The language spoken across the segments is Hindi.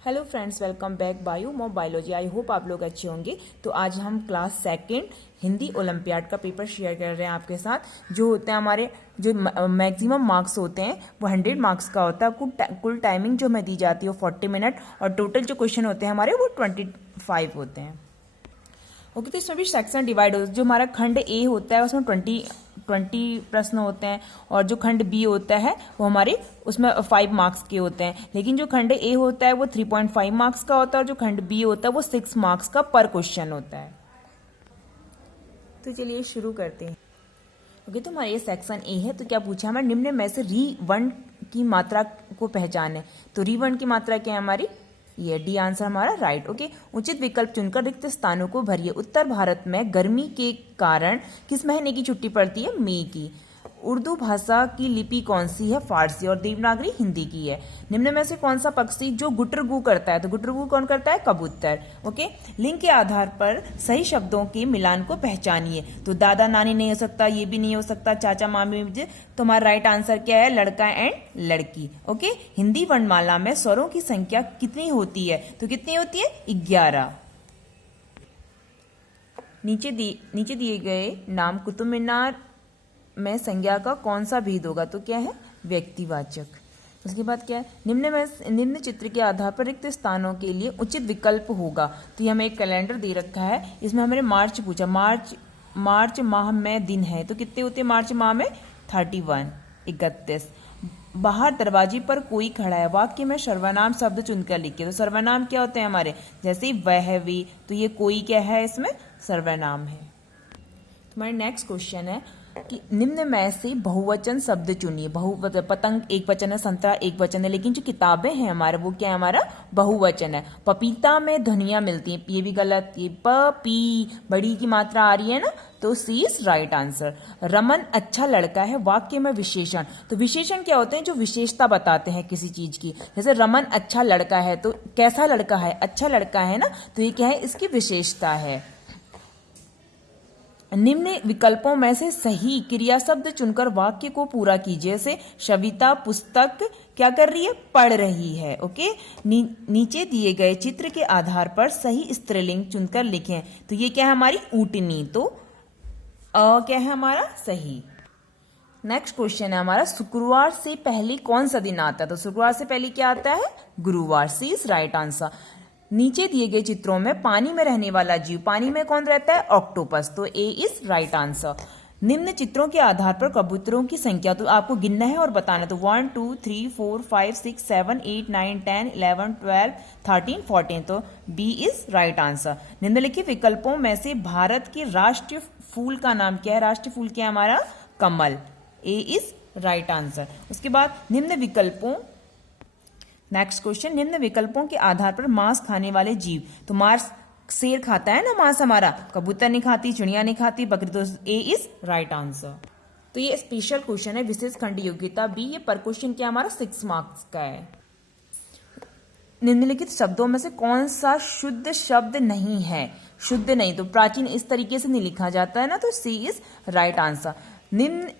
Hello friends, welcome back bio mob biology. I hope आप लोग अच्छे होंगे। तो आज हम क्लास सेकंड हिंदी ओलंपियाड का पेपर शेयर कर रहे हैं आपके साथ। जो होते हैं हमारे जो मैक्सिमम मार्क्स होते हैं वो 100 मार्क्स का होता है। कुल टाइमिंग जो हमें दी जाती है वो 40 मिनट और टोटल जो क्वेश्चन होते हैं हमारे वो 25 होते हैं। ओके, तो इसमें भी सेक्शन डिवाइड होता है। जो हमारा खंड ए होता है उसमें 20 प्रश्न होते हैं और जो खंड बी होता है वो हमारे उसमें 5 मार्क्स के होते हैं। लेकिन जो खंड ए होता है वो 3.5 मार्क्स का होता है और जो खंड बी होता है वो 6 मार्क्स का पर क्वेश्चन होता है। तो चलिए शुरू करते हैं। ओके, तो हमारा ये सेक्शन ए है। तो क्या पूछा हमारे निम्न में से री वर्ण की मात्रा को पहचाने। तो री वर्ण की मात्रा क्या है हमारी, ये डी आंसर हमारा राइट। ओके, उचित विकल्प चुनकर रिक्त स्थानों को भरिए। उत्तर भारत में गर्मी के कारण किस महीने की छुट्टी पड़ती है, मई की। उर्दू भाषा की लिपि कौन सी है, फारसी, और देवनागरी हिंदी की है। निम्न में से कौन सा पक्षी जो गुटरगू करता है, तो गुटरगू कौन करता है, कबूतर। ओके, लिंग के आधार पर सही शब्दों के मिलान को पहचानिए। तो दादा नानी नहीं हो सकता, ये भी नहीं हो सकता, चाचा मामी। तो हमारा राइट आंसर क्या है, लड़का एंड लड़की। ओके, हिंदी वर्णमाला में स्वरों की संख्या कितनी होती है, तो कितनी होती है, 11। नीचे दिए गए नाम कुतुब मीनार में संज्ञा का कौन सा भेद होगा, तो क्या है, व्यक्तिवाचक। उसके बाद क्या है, निम्न चित्र के आधार पर रिक्त स्थानों के लिए उचित विकल्प होगा। तो ये हमें एक कैलेंडर दे रखा है, इसमें हमें मार्च पूछा। मार्च माह में दिन है तो कितने होते हैं मार्च माह में, 31। बाहर दरवाजे पर कोई खड़ा है, वाक्य में सर्वनाम शब्द चुनकर लिखिए। तो सर्वनाम क्या होते हैं हमारे, जैसे वह भी, तो ये कोई क्या है, इसमें सर्वनाम है। हमारे नेक्स्ट क्वेश्चन है कि निम्न में से बहुवचन शब्द चुनिए। पतंग एक वचन है, संतरा एक वचन है, लेकिन जो किताबें हैं हमारे वो क्या है, हमारा बहुवचन है। पपीता में धनिया मिलती है, ये भी गलत। ये पी बड़ी की मात्रा आ रही है ना, तो सी इज राइट आंसर। रमन अच्छा लड़का है, वाक्य में विशेषण। तो विशेषण क्या होते हैं, जो विशेषता बताते हैं किसी चीज की। जैसे रमन अच्छा लड़का है, तो कैसा लड़का है, अच्छा लड़का है ना, तो ये क्या है, इसकी विशेषता है। निम्न विकल्पों में से सही क्रिया शब्द चुनकर वाक्य को पूरा कीजिए। जैसे शविता पुस्तक क्या कर रही है, पढ़ रही है। ओके, नीचे दिए गए चित्र के आधार पर सही स्त्रीलिंग चुनकर लिखें। तो ये क्या है हमारी ऊँटनी, तो क्या है हमारा सही। नेक्स्ट क्वेश्चन है हमारा, शुक्रवार से पहले कौन सा दिन आता है। तो शुक्रवार से पहले क्या आता है, गुरुवार। सी इज राइट आंसर। नीचे दिए गए चित्रों में पानी में रहने वाला जीव, पानी में कौन रहता है, ऑक्टोपस। तो ए इज राइट आंसर। निम्न चित्रों के आधार पर कबूतरों की संख्या, तो आपको गिनना है और बताना। तो 1 2 3 4 5 6 7 8 9 10 11 12 13 14। तो बी इज राइट आंसर। निम्नलिखित विकल्पों में से भारत के राष्ट्रीय फूल का नाम क्या है, राष्ट्रीय फूल क्या है हमारा, कमल। ए इज राइट आंसर। उसके बाद नेक्स्ट क्वेश्चन, निम्न विकल्पों के आधार पर मांस खाने वाले जीव। तो मांस, शेर खाता है ना मांस हमारा, कबूतर नहीं खाती, चिड़िया नहीं खाती, बकरी। तो ए इज राइट आंसर। तो ये स्पेशल क्वेश्चन है, विशेष खंड योग्यता बी। ये पर क्वेश्चन क्या हमारा 6 मार्क्स का है। निम्नलिखित शब्दों में से कौन सा शुद्ध शब्द नहीं है, शुद्ध नहीं। तो प्राचीन इस तरीके से नहीं लिखा जाता है ना, तो सी इज राइट आंसर।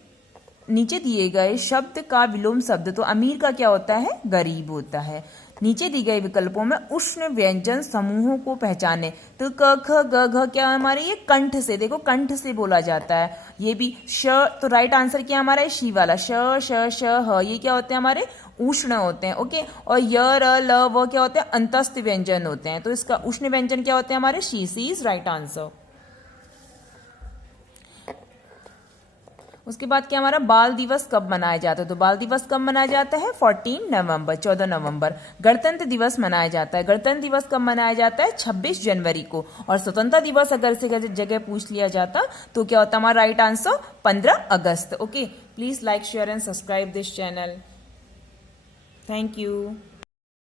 नीचे दिए गए शब्द का विलोम शब्द, तो अमीर का क्या होता है, गरीब होता है। नीचे दिए गए विकल्पों में उष्ण व्यंजन समूहों को पहचाने। तो क ख ग घ क्या हमारे, ये कंठ से, देखो कंठ से बोला जाता है। ये भी श, तो राइट आंसर क्या हमारा है, शी वाला। श श श ह, ये क्या होते हैं हमारे, उष्ण होते हैं। ओके, और य र ल व क्या होते हैं, अंतस्थ व्यंजन होते हैं। तो इसका उष्ण व्यंजन क्या होते हैं हमारे, शी। C is right answer. उसके बाद क्या हमारा, बाल दिवस कब मनाया जाता है। तो बाल दिवस कब मनाया जाता है, 14 नवंबर। गणतंत्र दिवस मनाया जाता है, गणतंत्र दिवस कब मनाया जाता है, 26 जनवरी को। और स्वतंत्रता दिवस अगर से जगह पूछ लिया जाता तो क्या होता हमारा right answer, 15 August. Okay, please like share and subscribe this channel. Thank you.